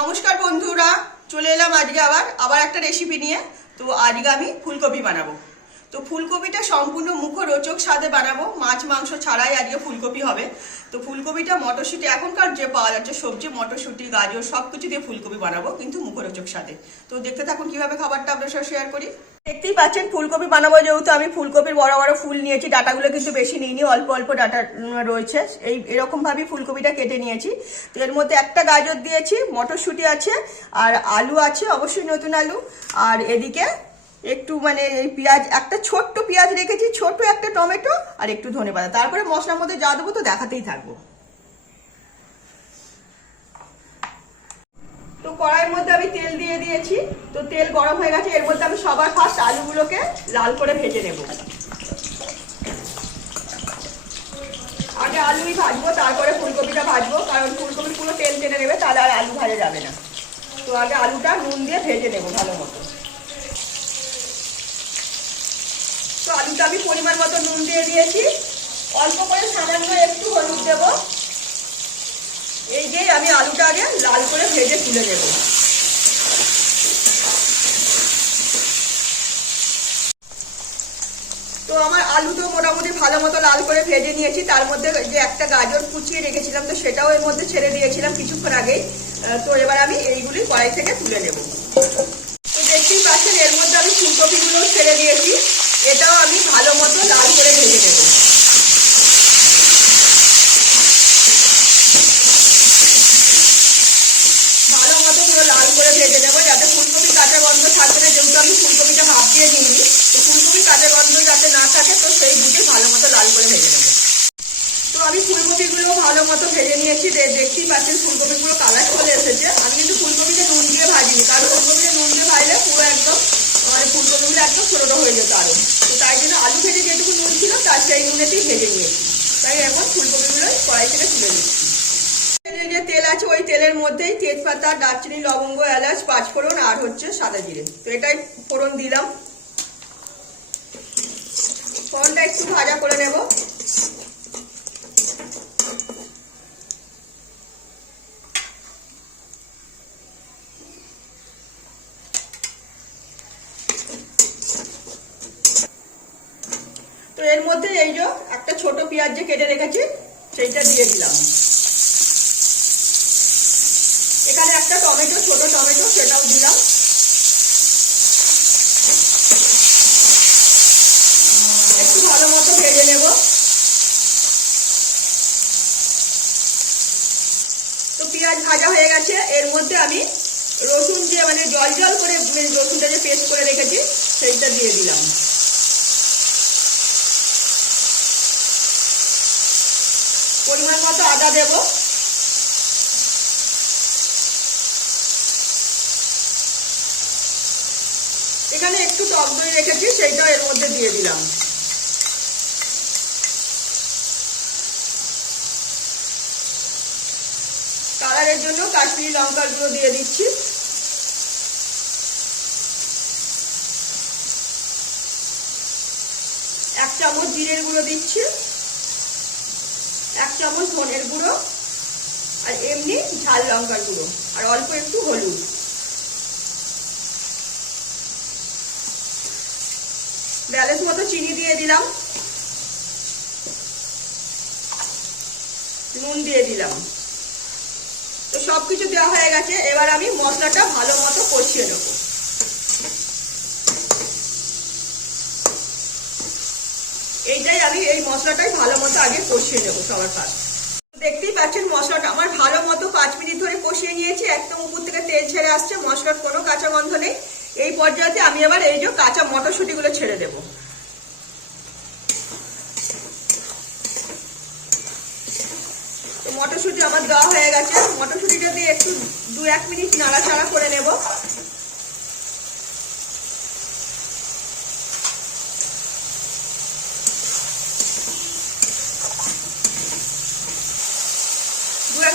নমস্কার বন্ধুরা, চলে এলাম আজকে আবার একটা রেসিপি নিয়ে। তো আজকে আমি ফুলকপি বানাবো। তো ফুলকপিটা সম্পূর্ণ মুখরোচক স্বাদে বানাবো, মাছ মাংস ছাড়াই আজকে ফুলকপি হবে। তো ফুলকপিটা মটরশুঁটি, এখনকার যে পাওয়া যাচ্ছে সবজি, মটরশুঁটি গাজর সব কিছু দিয়ে ফুলকপি বানাবো, কিন্তু মুখরোচক স্বাদে। তো দেখতে থাকুন কিভাবে খাবারটা আপনার সাথে শেয়ার করি। দেখতেই পাচ্ছেন ফুলকপি বানাবো, যেহেতু আমি ফুলকপির বড় বড় ফুল নিয়েছি, ডাটাগুলো কিন্তু বেশি নিইনি, অল্প অল্প ডাটা রয়েছে। এরকম ভাবে ফুলকপিটা কেটে নিয়েছি। তো এর মধ্যে একটা গাজর দিয়েছি, মটরশুঁটি আছে, আর আলু আছে, অবশ্যই নতুন আলু। আর এদিকে একটু এই পেঁয়াজ, একটা ছোট্ট পেঁয়াজ রেখেছি, ছোট একটা টমেটো, আর একটু ধনেপাতা। তারপরে মশলার মধ্যে যা দেবো তো দেখাতেই থাকবো। তো কড়াইয়ের মধ্যে আমি তেল দিয়ে দিয়েছি। তো তেল গরম হয়ে গেছে, এর মধ্যে আমি সবার ফার্স্ট আলুগুলোকে লাল করে ভেজে নেব। আগে আলুই ভাজবো, তারপরে ফুলকপিটা ভাজবো, কারণ ফুলকপি পুরো তেল টেনে নেবে, তাহলে আর আলু ভাজা যাবে না। তো আগে আলুটা নুন দিয়ে ভেজে নেবো ভালো মতো। তো আলুটা আমি পরিমাণ মতো নুন দিয়ে দিয়েছি, অল্প করে সামান্য একটু হলুদ দেবো। এই যে আমি আলুটা আগে লাল করে ভেজে তুলে নেব। তো আমার আলু তো মোটামুটি ভালো মতো লাল করে ভেজে নিয়েছি। তার মধ্যে যে একটা গাজর কুচিয়ে রেখেছিলাম, তো সেটাও এর মধ্যে ছেড়ে দিয়েছিলাম কিছুক্ষণ আগেই। তো এবার আমি এইগুলি কড়াই থেকে তুলে নেব। তো দেখতেই পাচ্ছেন এর মধ্যে আমি ফুলকপিগুলো ছেড়ে দিয়েছি, এটাও আমি ভালো মতো লাল করে ভেজে নেব। ভালো মতো পুরো লাল করে ভেজে নেবো, যাতে ফুলকপি কাঁচা গন্ধ থাকবে না, যেহেতু আমি ফুলকপিটা ভাপ দিয়ে নিইনি। তো ফুলকপি কাঁচা গন্ধ যাতে না থাকে, তো সেই বুঝে ভালো মতো লাল করে ভেজে নেবো। তো আমি ফুলকপিগুলো ভালো মতো ভেজে নিয়েছি, দেখতেই পাচ্ছেন ফুলকপিগুলো কালার চলে এসেছে। আমি কিন্তু ফুলকপিতে নুন দিয়ে ভাজিনি, কারণ ফুলকপিতে নুন দিয়ে ভাজলে পুরো একদম ফুলকপিগুলো একদম ছোট হয়ে যেত আরো। তো তাই জন্য আলু ভেজে যেটুকু নুন ছিল তার সেই নুনেতেই ভেজে নিয়েছি। তাই এখন ফুলকপিগুলো কড়াই থেকে তুলে দিচ্ছি। যে তেল আছে ওই তেলের মধ্যেই তেজপাতা, দারচিনি, লবঙ্গ, এলাচ, পাঁচফোড়ন আর হচ্ছে সাদা জিরে, তো এটাই ফোড়ন দিলাম। ফোড়নটা একটু ভাজা করে নেব। তো এর মধ্যে এই যে একটা ছোট পেঁয়াজ যে কেটে রেখেছি সেইটা দিয়ে দিলাম। এখানে একটা টমেটো, ছোট টমেটো, সেটাও দিলাম। একটু ভালো মতো ভেজে নেব। তো পেঁয়াজ ভাজা হয়ে গেছে, এর মধ্যে আমি রসুন যে জল জল করে রসুনটা যে পেস্ট করে রেখেছি সেইটা দিয়ে দিলাম। পরিমাণ মতো আদা দেব। এখানে একটু টক দই রেখেছি, সেইটাও এর মধ্যে দিয়ে দিলাম। কালারের জন্য কাশ্মীরি লঙ্কার গুঁড়ো দিয়ে দিচ্ছি। এক চামচ জিরের গুঁড়ো দিচ্ছি, এক চামচ ধনের গুঁড়ো, আর এমনি ঝাল লঙ্কার গুঁড়ো, আর অল্প একটু হলুদ। ব্যালেন্স মতো চিনি দিয়ে দিলাম, নুন দিয়ে দিলাম। তো সবকিছু দেওয়া হয়ে গেছে, এবার আমি মশলাটা ভালো মতো কষিয়ে নেব। এই মশলাটাই ভালো মতো আগে কষিয়ে নেব সবার ফার্স্ট। দেখতেই পাচ্ছেন মশলাটা আমার ভালো মতো 5 মিনিট ধরে কষিয়ে নিয়েছি, একদম উপর থেকে তেল ছেড়ে আসছে, মশলার কোনো কাঁচা গন্ধ নেই। এই পর্যায়ে আমি এবার এই যে কাঁচা মটরশুঁটিগুলো ছেড়ে দেব। তো মটরশুঁটি আমার দেওয়া হয়ে গেছে, মটরশুঁটিটা দিয়ে একটু 2-1 মিনিট নাড়াচাড়া করে নেব।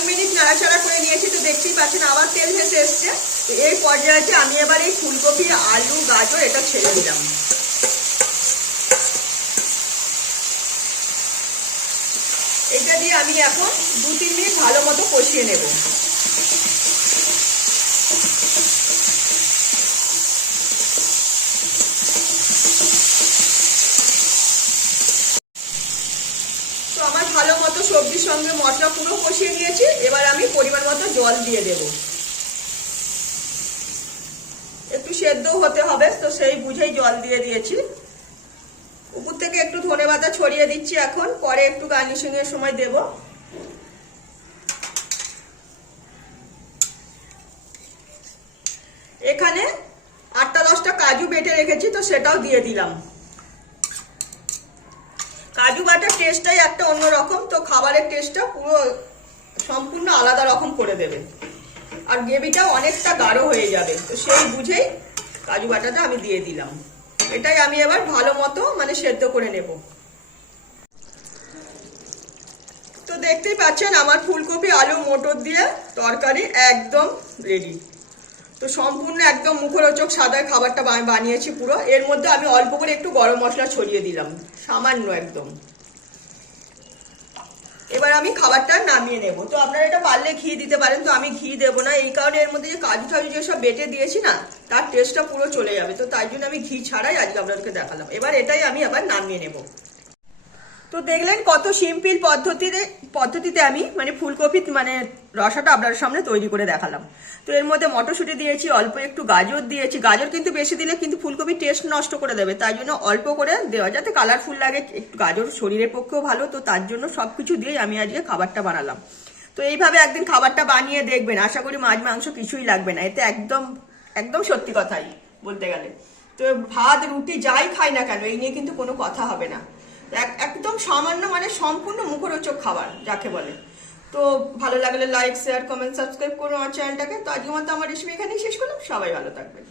মিনিট নাড়াচাড়া করে নিয়েছি। তো দেখতেই পাচ্ছেন আবার তেল ভেসে এসছে। তো এই পর্যায়ে আমি এবার এই ফুলকপি, আলু, গাজর এটা ছেড়ে দিলাম। এটা দিয়ে আমি এখন 2-3 মিনিট ভালো মতো কষিয়ে নেব। মশলা পুরো কষিয়ে নিয়েছি। এবার আমি পরিমাণ মতো জল দিয়ে দেব। একটু সেদ্ধ হতে হবে, তো সেই বুঝেই জল দিয়ে দিয়েছি। উপর থেকে একটু ধনেপাতা ছড়িয়ে দিচ্ছি এখন, পরে একটু গার্নিশিং এর সময় দেব। এখানে 8-10টা কাজু বেটে রেখেছি, তো সেটাও দিয়ে দিলাম। কাজু বাটার টেস্টটাই একটা অন্যরকম, তো খাবারের টেস্টটা পুরো সম্পূর্ণ আলাদা রকম করে দেবে, আর গ্রেভিটাও অনেকটা গাঢ় হয়ে যাবে। তো সেই বুঝেই কাজু বাটাটা আমি দিয়ে দিলাম। এটাই আমি এবার ভালো মতো মানে সেদ্ধ করে নেব। তো দেখতেই পাচ্ছেন আমার ফুলকপি আলু মটর দিয়ে তরকারি একদম রেডি। তো সম্পূর্ণ একদম মুখরোচক সাদা খাবারটা বানিয়েছি পুরো। এর মধ্যে আমি অল্প করে একটু গরম মশলা ছড়িয়ে দিলাম, সামান্য একদম। এবার আমি খাবারটা নামিয়ে নেব। তো আপনারা এটা পারলে ঘি দিতে পারেন, তো আমি ঘি দেবো না, এই কারণে এর মধ্যে যে কাজু টাজু যেসব বেটে দিয়েছি না, তার টেস্টটা পুরো চলে যাবে। তো তাই জন্য আমি ঘি ছাড়াই আজকে আপনাদেরকে দেখালাম। এবার এটাই আমি আবার নামিয়ে নেব। তো দেখলেন কত সিম্পল পদ্ধতিতে আমি মানে ফুলকপি মানে রসাটা আপনার সামনে তৈরি করে দেখালাম। তো এর মধ্যে মটরশুঁটি দিয়েছি, অল্প একটু গাজর দিয়েছি। গাজর কিন্তু বেশি দিলে কিন্তু ফুলকপির টেস্ট নষ্ট করে দেবে, তাই জন্য অল্প করে দেওয়া, যাতে কালারফুল লাগে। একটু গাজর শরীরের পক্ষেও ভালো, তো তার জন্য সবকিছু দিয়েই আমি আজকে খাবারটা বানালাম। তো এইভাবে একদিন খাবারটা বানিয়ে দেখবেন, আশা করি মাছ মাংস কিছুই লাগবে না এতে। একদম একদম সত্যি কথাই বলতে গেলে। তো ভাত রুটি যাই খাই না কেন, এই নিয়ে কিন্তু কোনো কথা হবে না। একদম সামান্য মানে সম্পূর্ণ মুখরোচক খাবার যাকে বলে। তো ভালো লাগলে লাইক শেয়ার কমেন্ট সাবস্ক্রাইব করুন আমার চ্যানেলটাকে। তো আজকের মতো আমার রেসিপি এখানেই শেষ করলাম। সবাই ভালো থাকবেন।